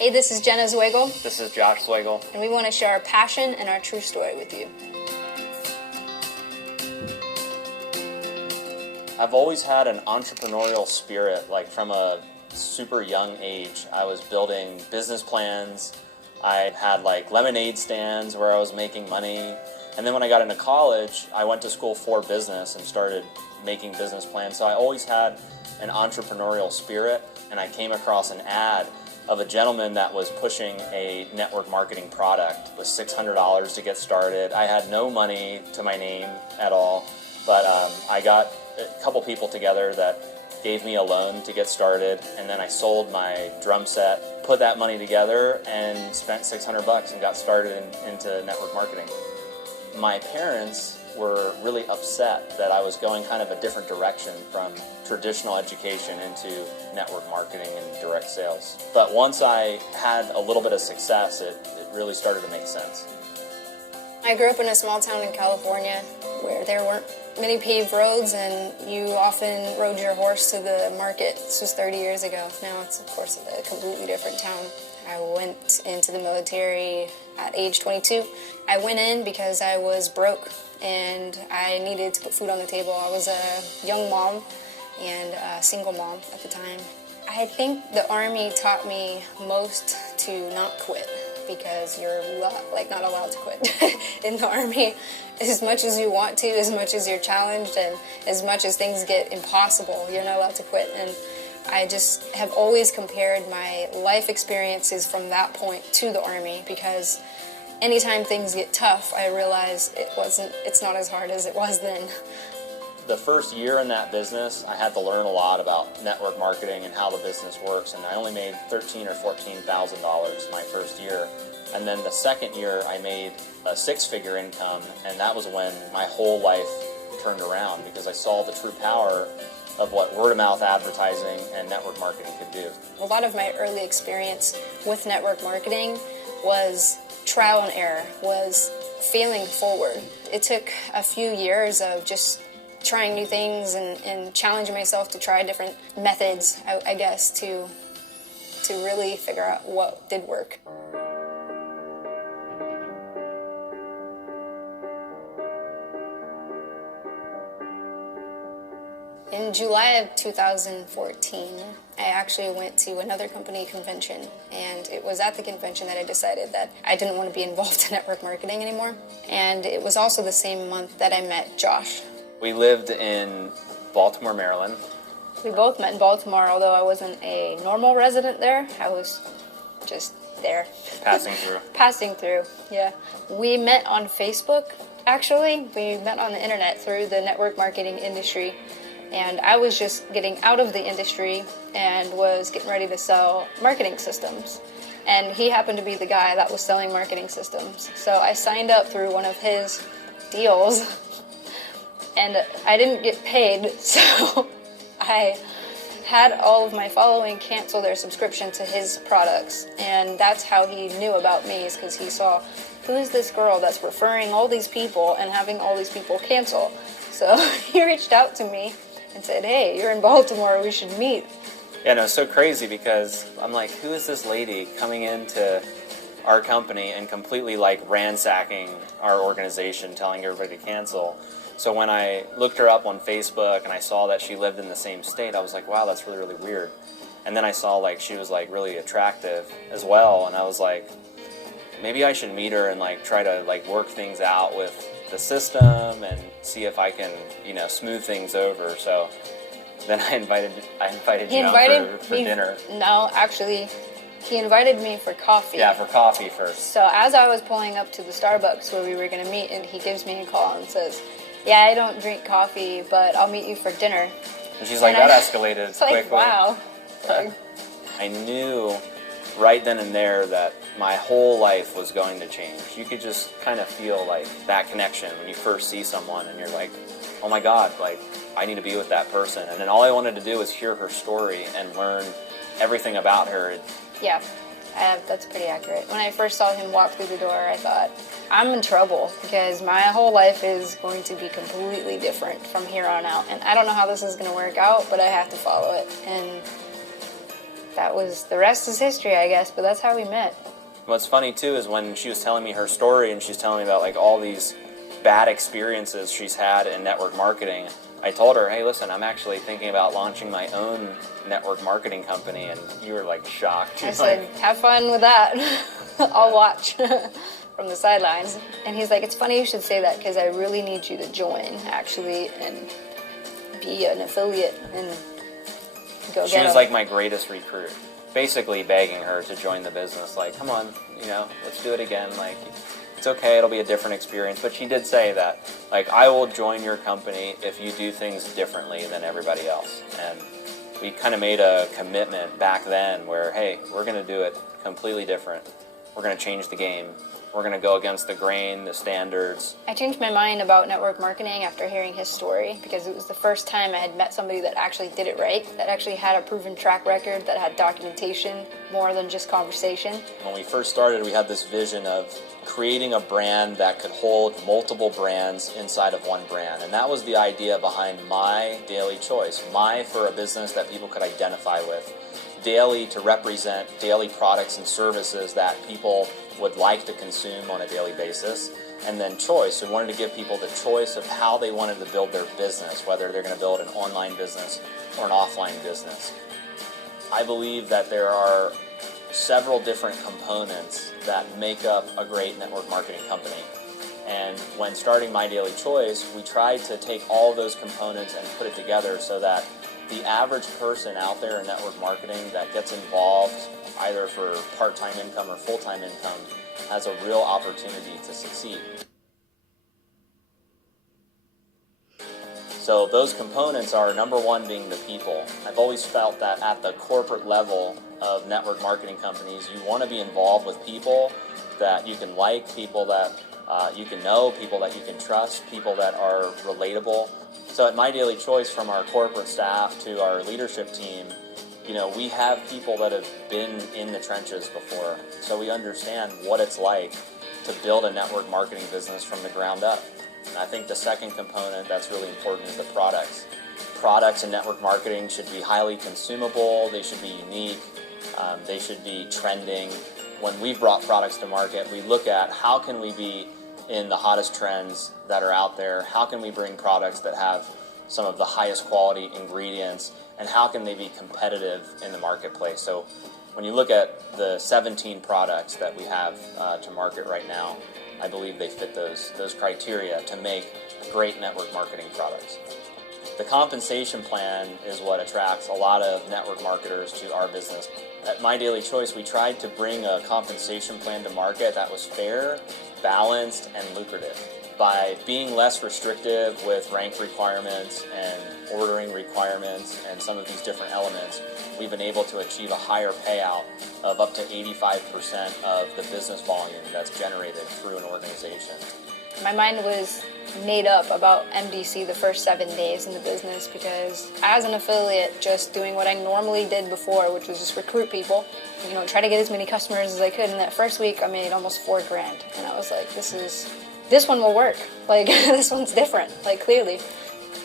Hey, this is Jenna Zwigel, This is Josh Swigel. and we want to share our passion and our true story with you. I've always had an entrepreneurial spirit, like from a super young age. I was building business plans. I had like lemonade stands where I was making money. And then when I got into college, I went to school for business and started making business plans. So I always had an entrepreneurial spirit, and I came across an ad of a gentleman that was pushing a network marketing product. It was $600 to get started. I had no money to my name at all, but I got a couple people together that gave me a loan to get started, and then I sold my drum set, put that money together, and spent $600 and got started into network marketing. My parents were really upset that I was going kind of a different direction from traditional education into network marketing and direct sales. But once I had a little bit of success, it really started to make sense. I grew up in a small town in California where there weren't many paved roads, and you often rode your horse to the market. This was 30 years ago. Now it's, of course, a completely different town. I went into the military at age 22. I went in because I was broke and I needed to put food on the table. I was a young mom and a single mom at the time. I think the Army taught me most to not quit, because you're not allowed to quit in the Army. As much as you want to, as much as you're challenged, and as much as things get impossible, you're not allowed to quit. And I just have always compared my life experiences from that point to the Army, because anytime things get tough, I realize it's not as hard as it was then. The first year in that business, I had to learn a lot about network marketing and how the business works, and I only made $13,000 or $14,000 my first year. And then the second year, I made a six-figure income, and that was when my whole life turned around, because I saw the true power of what word-of-mouth advertising and network marketing could do. A lot of my early experience with network marketing was trial and error, was failing forward. It took a few years of just trying new things and challenging myself to try different methods, I guess, to really figure out what did work. In July of 2014, I actually went to another company convention, and it was at the convention that I decided that I didn't want to be involved in network marketing anymore. And it was also the same month that I met Josh. We lived in Baltimore, Maryland. We both met in Baltimore, although I wasn't a normal resident there. I was just there. Passing through. Passing through, yeah. We met on Facebook, actually. We met on the internet through the network marketing industry. And I was just getting out of the industry and was getting ready to sell marketing systems. And he happened to be the guy that was selling marketing systems. So I signed up through one of his deals, and I didn't get paid, so I had all of my following cancel their subscription to his products. And that's how he knew about me, is because he saw, who's this girl that's referring all these people and having all these people cancel? So he reached out to me and said, hey, you're in Baltimore, we should meet. Yeah, no, it's so crazy, because I'm like, who is this lady coming into our company and completely like ransacking our organization, telling everybody to cancel? So when I looked her up on Facebook and I saw that she lived in the same state, I was like, wow, that's really, really weird. And then I saw like she was like really attractive as well, and I was like, maybe I should meet her and like try to like work things out with the system and see if I can, smooth things over. So then I invited you out for dinner. No, actually, he invited me for coffee. Yeah, for coffee first. So as I was pulling up to the Starbucks where we were going to meet, and he gives me a call and says, yeah, I don't drink coffee, but I'll meet you for dinner. And she's like, that escalated quickly. Like, wow. I knew right then and there that my whole life was going to change. You could just kind of feel like that connection when you first see someone and you're like, oh my God, like I need to be with that person. And then all I wanted to do was hear her story and learn everything about her. Yeah, that's pretty accurate. When I first saw him walk through the door, I thought, I'm in trouble, because my whole life is going to be completely different from here on out. And I don't know how this is going to work out, but I have to follow it. And that was, the rest is history, I guess, but that's how we met. What's funny too is when she was telling me her story and she's telling me about like all these bad experiences she's had in network marketing, I told her, hey, listen, I'm actually thinking about launching my own network marketing company, and you were like shocked. I said, have fun with that. I'll watch from the sidelines. And he's like, it's funny you should say that because I really need you to join, actually, and be an affiliate and go get She was them. like my greatest recruit, basically begging her to join the business. Like, come on, let's do it again. Like, it's okay, it'll be a different experience. But she did say that, like, I will join your company if you do things differently than everybody else. And we kind of made a commitment back then where, hey, we're going to do it completely different. We're going to change the game. We're going to go against the grain, the standards. I changed my mind about network marketing after hearing his story because it was the first time I had met somebody that actually did it right, that actually had a proven track record, that had documentation more than just conversation. When we first started, we had this vision of creating a brand that could hold multiple brands inside of one brand. And that was the idea behind My Daily Choice. My for a business that people could identify with. Daily to represent daily products and services that people would like to consume on a daily basis. And then choice, we wanted to give people the choice of how they wanted to build their business, whether they're going to build an online business or an offline business. I believe that there are several different components that make up a great network marketing company. And when starting My Daily Choice, we tried to take all of those components and put it together so that the average person out there in network marketing that gets involved either for part-time income or full-time income has a real opportunity to succeed. So those components are, number one, being the people. I've always felt that at the corporate level of network marketing companies, you want to be involved with people that you can like, people that you can know, people that you can trust, people that are relatable. So at My Daily Choice, from our corporate staff to our leadership team, we have people that have been in the trenches before. So we understand what it's like to build a network marketing business from the ground up. And I think the second component that's really important is the products. Products in network marketing should be highly consumable, they should be unique, they should be trending. When we've brought products to market, we look at how can we be in the hottest trends that are out there, how can we bring products that have some of the highest quality ingredients, and how can they be competitive in the marketplace. So when you look at the 17 products that we have to market right now, I believe they fit those criteria to make great network marketing products. The compensation plan is what attracts a lot of network marketers to our business. At My Daily Choice, we tried to bring a compensation plan to market that was fair, balanced, and lucrative. By being less restrictive with rank requirements and ordering requirements and some of these different elements, we've been able to achieve a higher payout of up to 85% of the business volume that's generated through an organization. My mind was made up about MDC the first 7 days in the business because as an affiliate, just doing what I normally did before, which was just recruit people, try to get as many customers as I could. And that first week, I made almost $4,000. And I was like, this one will work. Like, this one's different. Like, clearly,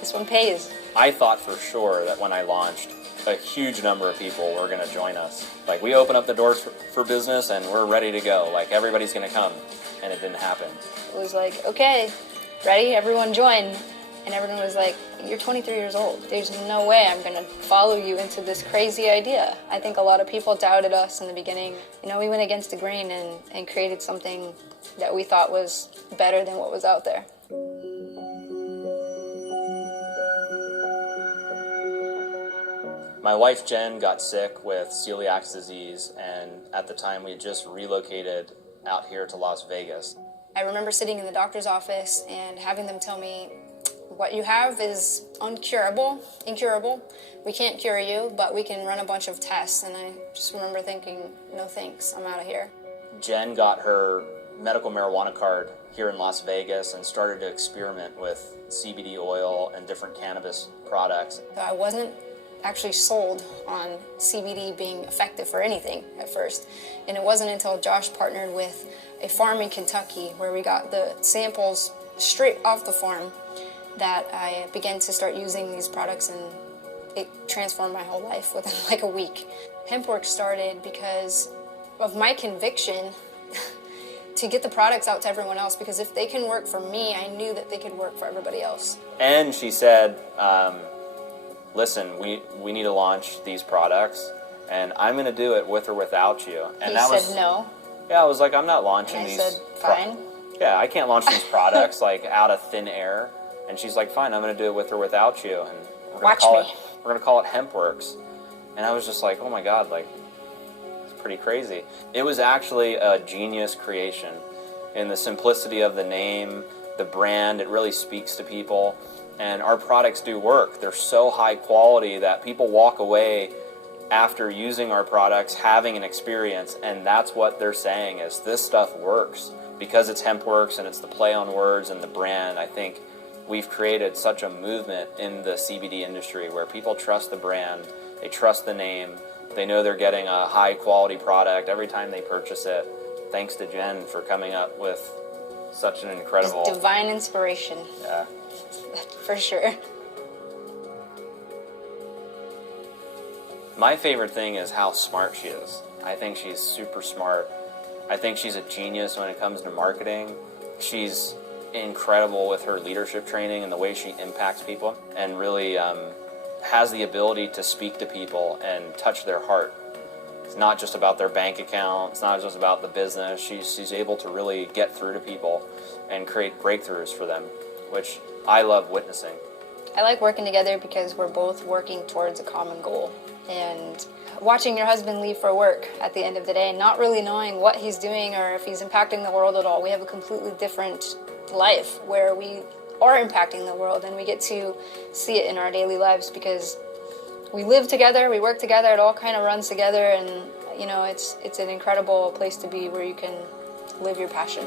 this one pays. I thought for sure that when I launched, a huge number of people were going to join us. Like, we open up the doors for business and we're ready to go. Like, everybody's going to come. And it didn't happen. It was like, okay, ready? Everyone join. And everyone was like, you're 23 years old. There's no way I'm going to follow you into this crazy idea. I think a lot of people doubted us in the beginning. We went against the grain and created something that we thought was better than what was out there. My wife Jen got sick with celiac disease, and at the time we had just relocated out here to Las Vegas. I remember sitting in the doctor's office and having them tell me, what you have is incurable. We can't cure you, but we can run a bunch of tests. And I just remember thinking, no thanks, I'm out of here. Jen got her medical marijuana card here in Las Vegas and started to experiment with CBD oil and different cannabis products. I wasn't actually sold on CBD being effective for anything at first. And it wasn't until Josh partnered with a farm in Kentucky where we got the samples straight off the farm that I began to start using these products and it transformed my whole life within like a week. Hempworks started because of my conviction to get the products out to everyone else, because if they can work for me, I knew that they could work for everybody else. And she said, listen, we need to launch these products, and I'm going to do it with or without you. And He said no. Yeah, I was like, I'm not launching And I these. said, fine. Yeah, I can't launch these products like out of thin air. And she's like, fine, I'm going to do it with or without you. And we're going to call it Hempworks. And I was just like, oh my God, like, it's pretty crazy. It was actually a genius creation in the simplicity of the name, the brand. It really speaks to people. And our products do work. They're so high quality that people walk away after using our products, having an experience, and that's what they're saying is this stuff works. Because it's Hempworks and it's the play on words and the brand, I think we've created such a movement in the CBD industry where people trust the brand, they trust the name, they know they're getting a high quality product every time they purchase it. Thanks to Jen for coming up with such an incredible... It's divine inspiration. Yeah. For sure. My favorite thing is how smart she is. I think she's super smart. I think she's a genius when it comes to marketing. She's incredible with her leadership training and the way she impacts people, and really has the ability to speak to people and touch their heart. It's not just about their bank account. It's not just about the business. She's able to really get through to people and create breakthroughs for them, which I love witnessing. I like working together because we're both working towards a common goal. And watching your husband leave for work at the end of the day, not really knowing what he's doing or if he's impacting the world at all. We have a completely different life where we are impacting the world, and we get to see it in our daily lives because we live together, we work together, it all kind of runs together, and you know, it's an incredible place to be where you can live your passion.